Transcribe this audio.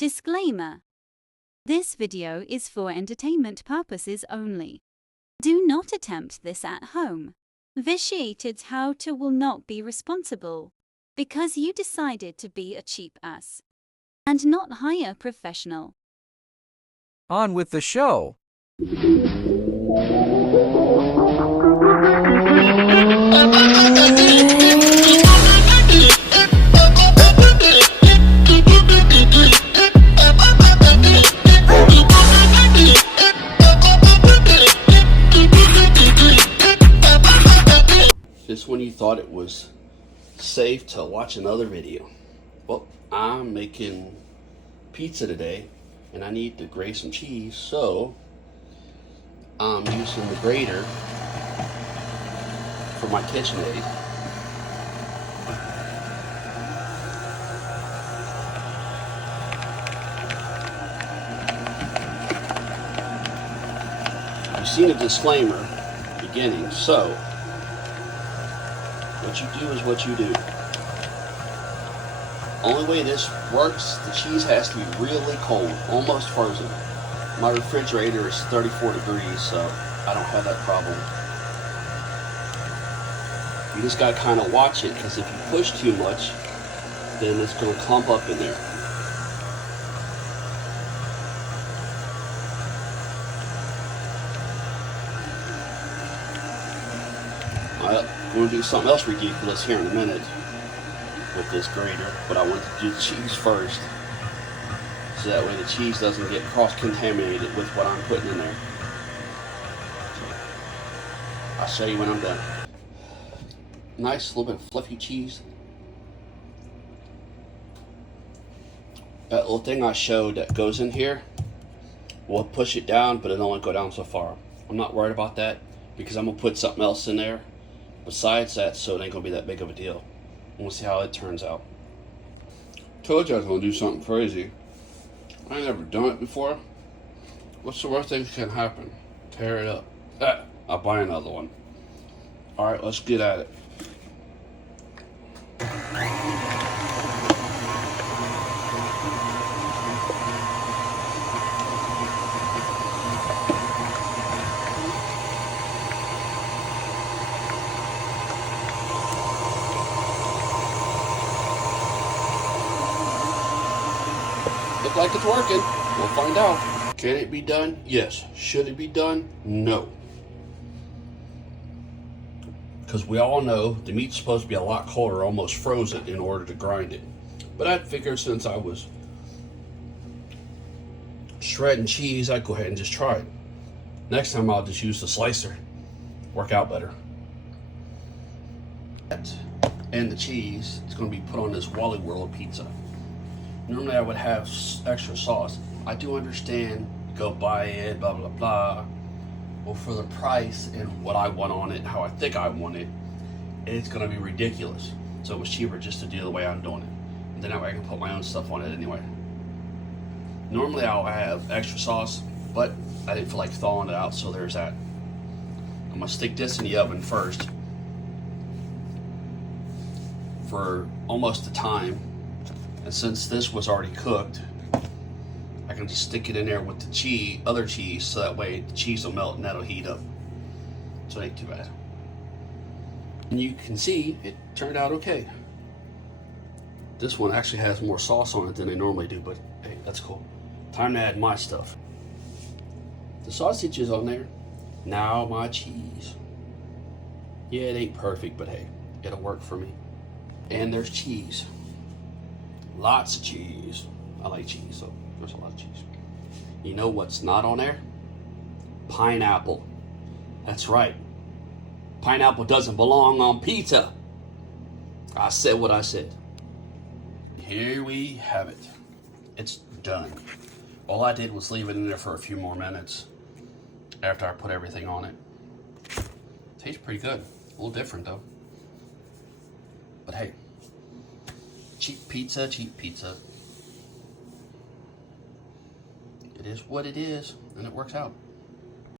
Disclaimer. This video is for entertainment purposes only. Do not attempt this at home. Vitiated how to will not be responsible because you decided to be a cheap ass and not hire a professional. On with the show. Just when you thought it was safe to watch another video. Well, I'm making pizza today and I need to grate some cheese, so I'm using the grater for my Kitchenaid. You've seen a disclaimer beginning, so what you do is what you do. Only way this works, the cheese has to be really cold, almost frozen. My refrigerator is 34 degrees, so I don't have that problem. You just gotta kind of watch it, because if you push too much, then it's gonna clump up in there. I'm going to do something else ridiculous here in a minute with this grater, but I want to do the cheese first, so that way the cheese doesn't get cross-contaminated with what I'm putting in there. So, I'll show you when I'm done. Nice little bit of fluffy cheese. That little thing I showed that goes in here, we'll push it down, but it'll only go down so far. I'm not worried about that because I'm going to put something else in there besides that, so it ain't gonna be that big of a deal. We'll see how it turns out. Told you I was gonna do something crazy. I ain't never done it before. What's the worst thing that can happen? Tear it up. I'll buy another one. Alright, let's get at it. Look like it's working. We'll find out. Can it be done? Yes. Should it be done? No. Because we all know the meat's supposed to be a lot colder, almost frozen, in order to grind it. But I figured since I was shredding cheese, I'd go ahead and just try it. Next time I'll just use the slicer. Work out better. And the cheese is going to be put on this Wally World pizza. Normally I would have extra sauce. I do understand, go buy it, blah, blah, blah. Well, for the price and what I want on it, how I think I want it, it's gonna be ridiculous. So it was cheaper just to do the way I'm doing it. And then that way I can put my own stuff on it anyway. Normally I'll have extra sauce, but I didn't feel like thawing it out, so there's that. I'm gonna stick this in the oven first for almost the time. And since this was already cooked, I can just stick it in there with the cheese, other cheese, so that way the cheese will melt and that'll heat up. So it ain't too bad. And you can see it turned out okay. This one actually has more sauce on it than they normally do, but hey, that's cool. Time to add my stuff. The sausage is on there. Now my cheese. Yeah, it ain't perfect, but hey, it'll work for me. And there's cheese. Lots of cheese. I like cheese, so there's a lot of cheese. You know what's not on there? Pineapple. That's right. Pineapple doesn't belong on pizza. I said what I said. Here we have it. It's done. All I did was leave it in there for a few more minutes after I put everything on it. Tastes pretty good. A little different though. But hey. Cheap pizza, cheap pizza. It is what it is, and it works out.